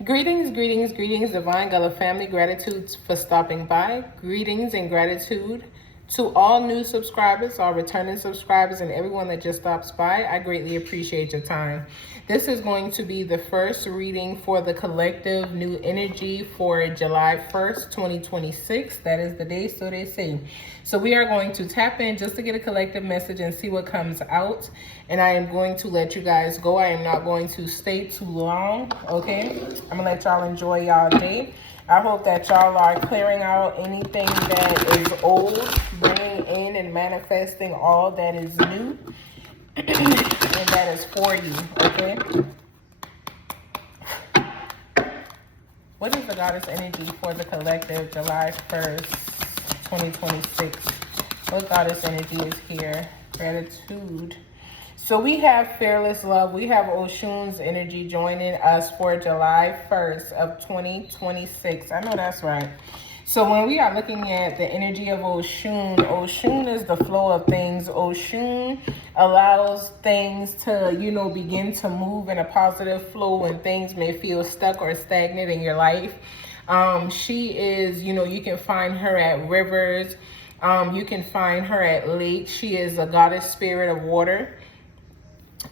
Greetings, greetings, greetings, Divine Gala family. Gratitude for stopping by. Greetings and gratitude to all new subscribers, all returning subscribers, and everyone that just stops by. I greatly appreciate your time. This is going to be the first reading for the collective new energy for July 1st, 2026. That is the day, so they say. So we are going to tap in just to get a collective message and see what comes out. And I am going to let you guys go. I am not going to stay too long, okay? I'm going to let y'all enjoy y'all day. I hope that y'all are clearing out anything that is old, bringing in and manifesting all that is new and that is for you, okay? What is the goddess energy for the collective July 1st, 2026? What goddess energy is here? Gratitude. So we have Fearless Love. We have Oshun's energy joining us for July 1st of 2026. I know that's right. So when we are looking at the energy of Oshun, Oshun is the flow of things. Oshun allows things to, begin to move in a positive flow when things may feel stuck or stagnant in your life. She is, you can find her at rivers. You can find her at lakes. She is a goddess spirit of water.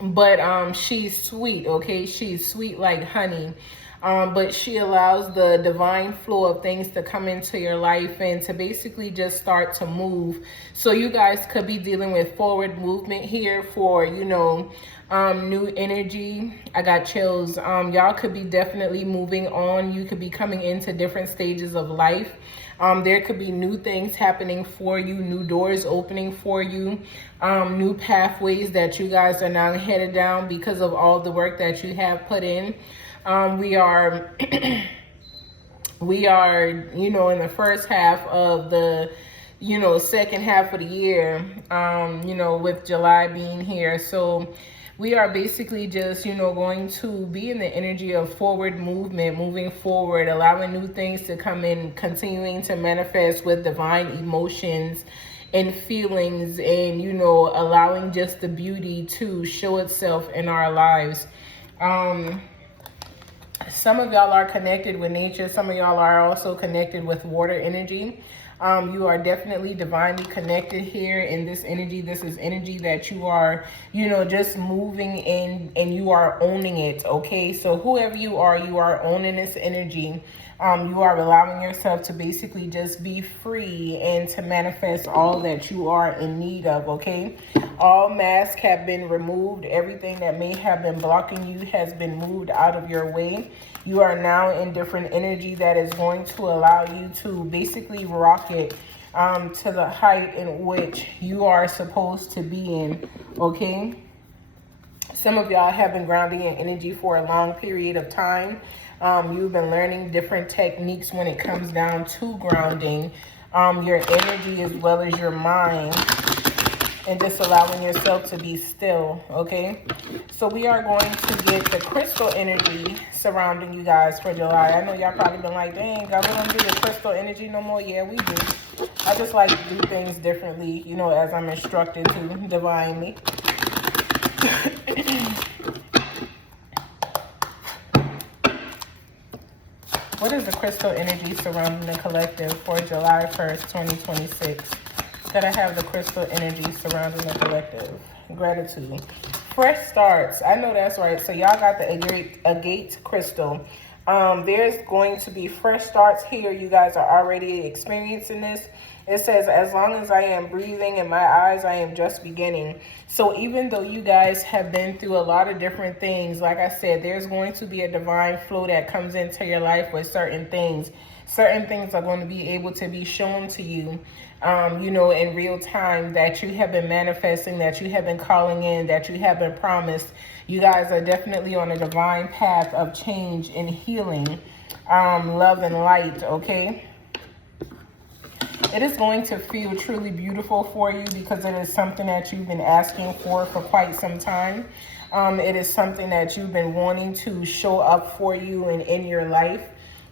But she's sweet, okay? She's sweet like honey. But she allows the divine flow of things to come into your life and to basically just start to move. So you guys could be dealing with forward movement here for, new energy. I got chills. Y'all could be definitely moving on. You could be coming into different stages of life. There could be new things happening for you, new doors opening for you, new pathways that you guys are now headed down because of all the work that you have put in. We are, in the first half of the, second half of the year, with July being here. So we are basically just, going to be in the energy of forward movement, moving forward, allowing new things to come in, continuing to manifest with divine emotions and feelings and, allowing just the beauty to show itself in our lives. Some of y'all are connected with nature. Some of y'all are also connected with water energy. You are definitely divinely connected here in this energy. This is energy that you are, just moving in and you are owning it, okay? So whoever you are owning this energy. You are allowing yourself to basically just be free and to manifest all that you are in need of, okay? All masks have been removed. Everything that may have been blocking you has been moved out of your way. You are now in different energy that is going to allow you to basically rocket to the height in which you are supposed to be in, okay? Some of y'all have been grounding in energy for a long period of time. You've been learning different techniques when it comes down to grounding your energy as well as your mind, and just allowing yourself to be still, okay? So we are going to get the crystal energy surrounding you guys for July. I know y'all probably been like, dang, God, we don't do the crystal energy no more. Yeah, we do. I just like to do things differently, as I'm instructed to divinely. What is the crystal energy surrounding the collective for July 1st, 2026? That I have the crystal energy surrounding the collective. Gratitude. Fresh starts. I know that's right. So y'all got the agate crystal. There's going to be fresh starts here. You guys are already experiencing this. It says, as long as I am breathing in my eyes, I am just beginning. So even though you guys have been through a lot of different things, like I said, there's going to be a divine flow that comes into your life with certain things. Certain things are going to be able to be shown to you, in real time, that you have been manifesting, that you have been calling in, that you have been promised. You guys are definitely on a divine path of change and healing, love and light, okay? It is going to feel truly beautiful for you because it is something that you've been asking for quite some time. It is something that you've been wanting to show up for you and in your life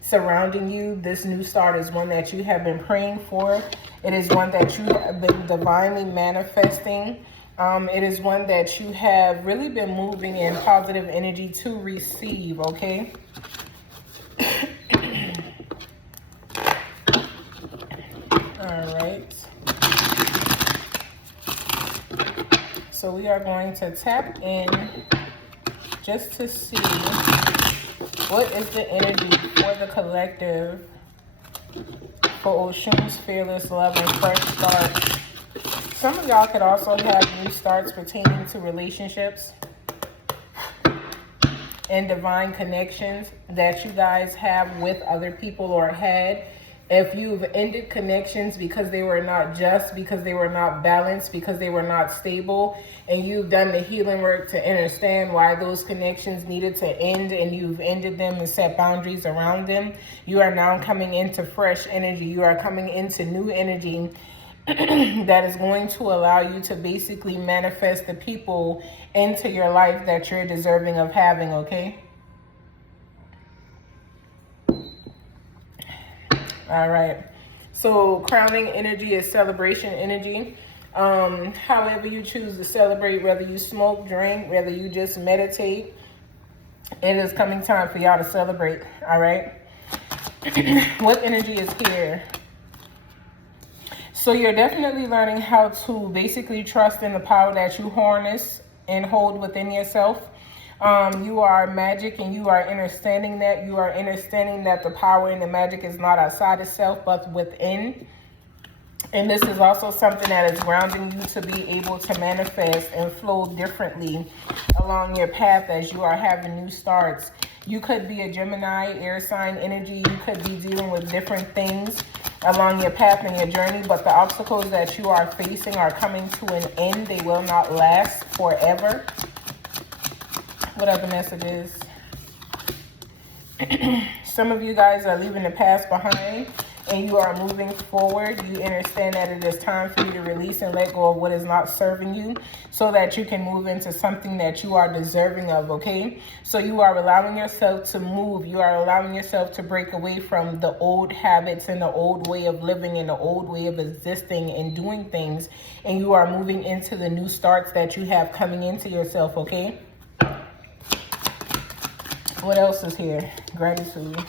surrounding you. This new start is one that you have been praying for. It is one that you have been divinely manifesting. It is one that you have really been moving in positive energy to receive, okay? All right. So we are going to tap in just to see what is the energy for the collective for Oshun's fearless love and fresh starts. Some of y'all could also have new starts pertaining to relationships and divine connections that you guys have with other people or had. If you've ended connections because they were not just, because they were not balanced, because they were not stable, and you've done the healing work to understand why those connections needed to end, and you've ended them and set boundaries around them, you are now coming into fresh energy. You are coming into new energy that is going to allow you to basically manifest the people into your life that you're deserving of having, okay? All right. So crowning energy is celebration energy. However you choose to celebrate, whether you smoke, drink, whether you just meditate, it is coming time for y'all to celebrate, all right? What energy is here? So you're definitely learning how to basically trust in the power that you harness and hold within yourself. You are magic, and you are understanding that. You are understanding that the power and the magic is not outside itself, but within. And this is also something that is grounding you to be able to manifest and flow differently along your path as you are having new starts. You could be a Gemini, air sign energy. You could be dealing with different things along your path and your journey, but the obstacles that you are facing are coming to an end. They will not last forever. What other messages? Some of you guys are leaving the past behind and you are moving forward. You understand that it is time for you to release and let go of what is not serving you so that you can move into something that you are deserving of, okay? So you are allowing yourself to move. You are allowing yourself to break away from the old habits and the old way of living and the old way of existing and doing things. And you are moving into the new starts that you have coming into yourself, okay? What else is here? Gratitude.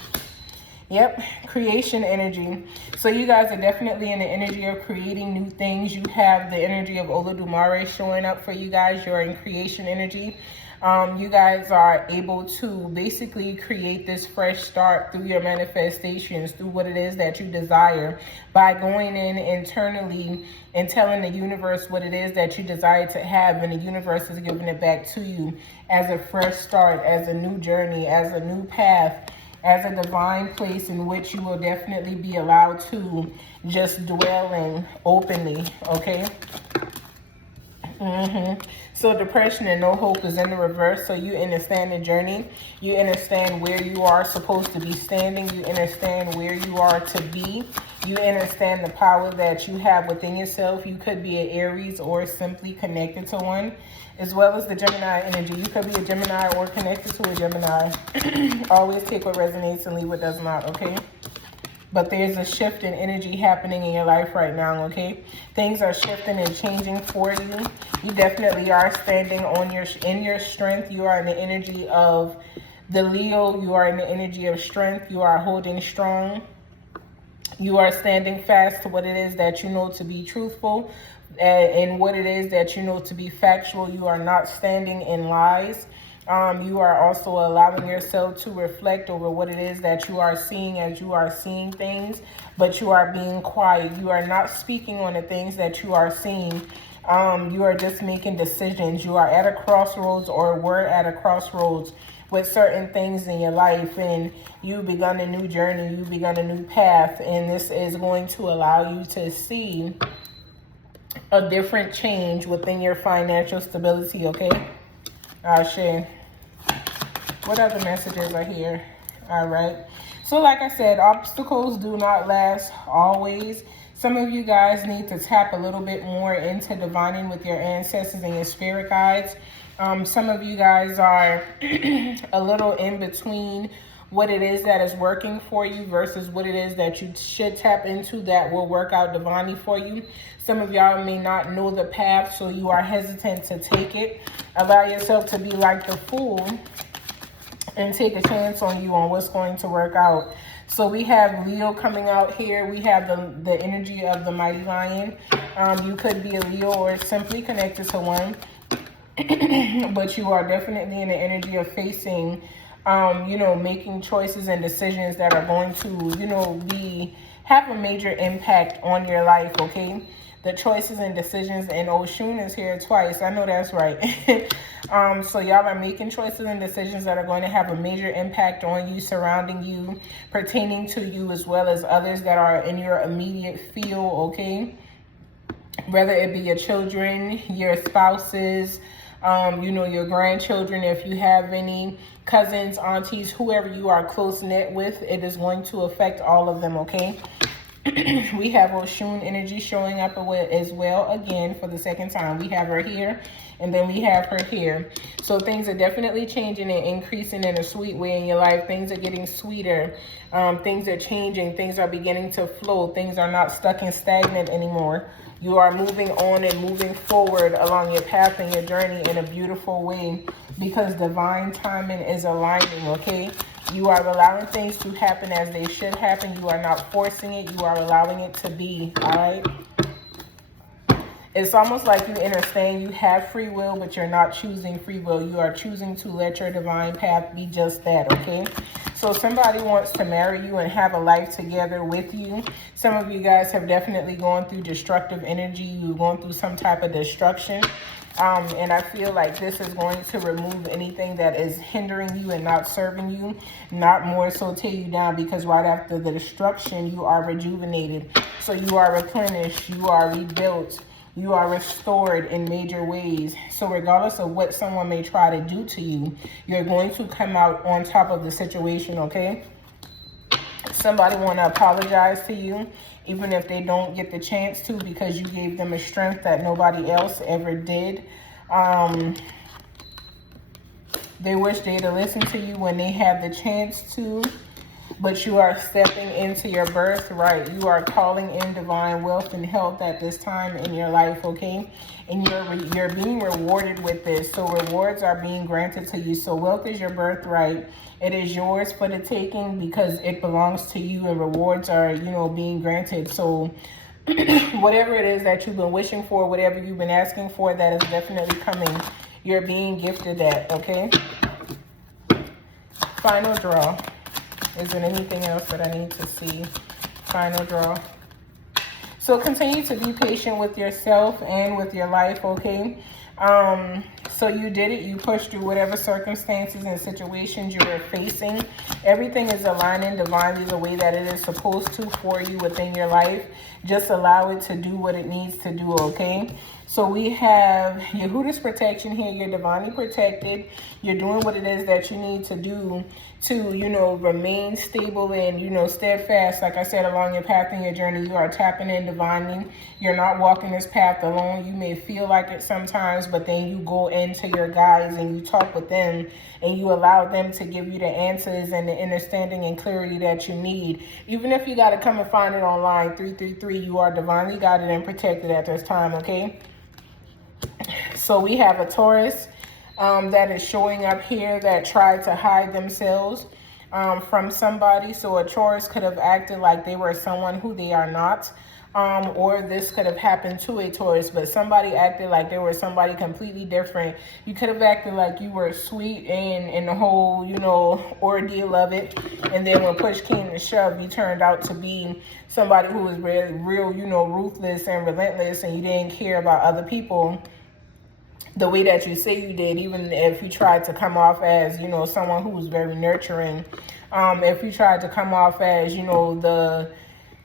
Yep, creation energy. So you guys are definitely in the energy of creating new things. You have the energy of Olodumare showing up for you guys. You're in creation energy. You guys are able to basically create this fresh start through your manifestations, through what it is that you desire, by going in internally and telling the universe what it is that you desire to have, and the universe is giving it back to you as a fresh start, as a new journey, as a new path, as a divine place in which you will definitely be allowed to just dwell in openly, okay? So depression and no hope is in the reverse. So you understand the journey. You understand where you are supposed to be standing. You understand where you are to be. You understand the power that you have within yourself. You could be an Aries or simply connected to one, as well as the Gemini energy. You could be a Gemini or connected to a Gemini. Always take what resonates and leave what does not, okay? But there's a shift in energy happening in your life right now, okay? Things are shifting and changing for you. You definitely are standing on in your strength. You are in the energy of the Leo. You are in the energy of strength. You are holding strong. You are standing fast to what it is that you know to be truthful and what it is that you know to be factual. You are not standing in lies. You are also allowing yourself to reflect over what it is that you are seeing as you are seeing things, but you are being quiet. You are not speaking on the things that you are seeing. You are just making decisions. You are at a crossroads, or were at a crossroads with certain things in your life, and you've begun a new journey. You've begun a new path, and this is going to allow you to see a different change within your financial stability, okay? Ashe. What other messages are here? All right. So like I said, obstacles do not last always. Some of you guys need to tap a little bit more into divining with your ancestors and your spirit guides. Some of you guys are a little in between what it is that is working for you versus what it is that you should tap into that will work out divinely for you. Some of y'all may not know the path, so you are hesitant to take it. Allow yourself to be like the fool and take a chance on you on what's going to work out. So we have Leo coming out here. We have the energy of the mighty lion. You could be a Leo or simply connected to one. But you are definitely in the energy of facing, making choices and decisions that are going to, have a major impact on your life, okay? The choices and decisions, and Oshun is here twice. I know that's right. So y'all are making choices and decisions that are going to have a major impact on you, surrounding you, pertaining to you, as well as others that are in your immediate field, okay? Whether it be your children, your spouses, your grandchildren, if you have any cousins, aunties, whoever you are close knit with, it is going to affect all of them, okay? We have Oshun energy showing up as well again for the second time. We have her here, and then we have her here. So things are definitely changing and increasing in a sweet way in your life. Things are getting sweeter. Things are changing. Things are beginning to flow. Things are not stuck and stagnant anymore. You are moving on and moving forward along your path and your journey in a beautiful way, because divine timing is aligning, okay? You are allowing things to happen as they should happen. You are not forcing it. You are allowing it to be, all right? It's almost like you understand you have free will, but you're not choosing free will. You are choosing to let your divine path be just that, okay? So somebody wants to marry you and have a life together with you. Some of you guys have definitely gone through destructive energy. You've gone through some type of destruction. And I feel like this is going to remove anything that is hindering you and not serving you, not more so tear you down, because right after the destruction, you are rejuvenated. So you are replenished, you are rebuilt, you are restored in major ways. So regardless of what someone may try to do to you, you're going to come out on top of the situation, okay? Somebody want to apologize to you, even if they don't get the chance to, because you gave them a strength that nobody else ever did. They wish they'd have listened to you when they had the chance to, but you are stepping into your birthright. You are calling in divine wealth and health at this time in your life, okay? And you're being rewarded with this. So rewards are being granted to you. So wealth is your birthright. It is yours for the taking because it belongs to you, and rewards are, being granted. So whatever it is that you've been wishing for, whatever you've been asking for, that is definitely coming. You're being gifted that, okay? Final draw. Is there anything else that I need to see? Final draw. So continue to be patient with yourself and with your life, okay? So you did it. You pushed through whatever circumstances and situations you were facing. Everything is aligning divinely the way that it is supposed to for you within your life. Just allow it to do what it needs to do, okay? So we have Yehuda's protection here. You're divinely protected. You're doing what it is that you need to do to, remain stable and, steadfast. Like I said, along your path and your journey, you are tapping in divinely. You're not walking this path alone. You may feel like it sometimes, but then you go into your guides and you talk with them and you allow them to give you the answers and the understanding and clarity that you need. Even if you got to come and find it online, 333, you are divinely guided and protected at this time, okay? So we have a Taurus that is showing up here that tried to hide themselves from somebody. So a Taurus could have acted like they were someone who they are not. Or this could have happened to a Taurus, but somebody acted like they were somebody completely different. You could have acted like you were sweet in the whole, ordeal of it. And then when push came to shove, you turned out to be somebody who was real, ruthless and relentless, and you didn't care about other people the way that you say you did, even if you tried to come off as, someone who was very nurturing. If you tried to come off as, the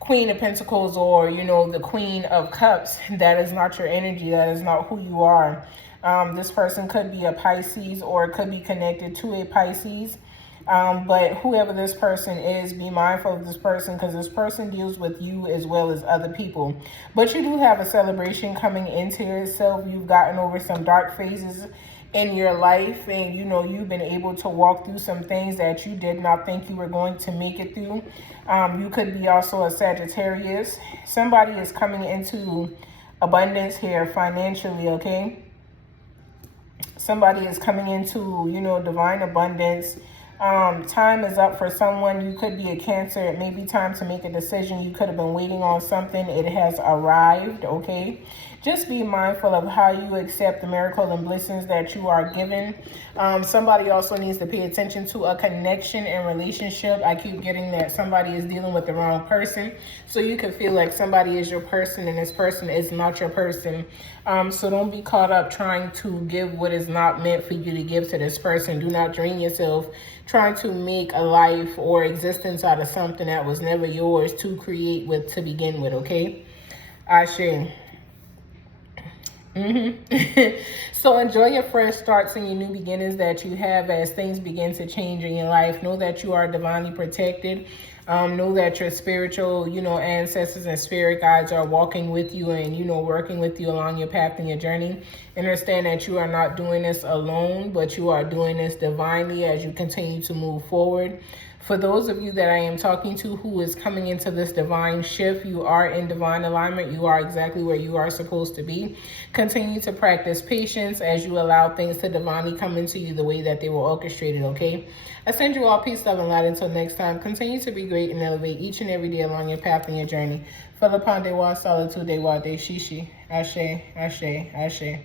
Queen of Pentacles or, the Queen of Cups, that is not your energy. That is not who you are. This person could be a Pisces or could be connected to a Pisces. But whoever this person is, be mindful of this person, because this person deals with you as well as other people. But you do have a celebration coming into yourself. You've gotten over some dark phases in your life, and you've been able to walk through some things that you did not think you were going to make it through. You could be also a Sagittarius. Somebody is coming into abundance here financially, okay? Somebody is coming into, divine abundance. Time is up for someone. You could be a Cancer. It may be time to make a decision. You could have been waiting on something. It has arrived, okay? Just be mindful of how you accept the miracle and blessings that you are given. Somebody also needs to pay attention to a connection and relationship. I keep getting that somebody is dealing with the wrong person. So you can feel like somebody is your person and this person is not your person. So don't be caught up trying to give what is not meant for you to give to this person. Do not drain yourself trying to make a life or existence out of something that was never yours to create with to begin with, okay? Ashe. So enjoy your fresh starts and your new beginnings that you have as things begin to change in your life. Know that you are divinely protected. Know that your spiritual, ancestors and spirit guides are walking with you and, working with you along your path and your journey. Understand that you are not doing this alone, but you are doing this divinely as you continue to move forward. For those of you that I am talking to who is coming into this divine shift, you are in divine alignment. You are exactly where you are supposed to be. Continue to practice patience as you allow things to divinely come into you the way that they were orchestrated, okay? I send you all peace, love, and light. Until next time, continue to be great and elevate each and every day along your path and your journey. Fela Pande Wa Solitude Wa De Shishi. Ashe, Ashe, Ashe.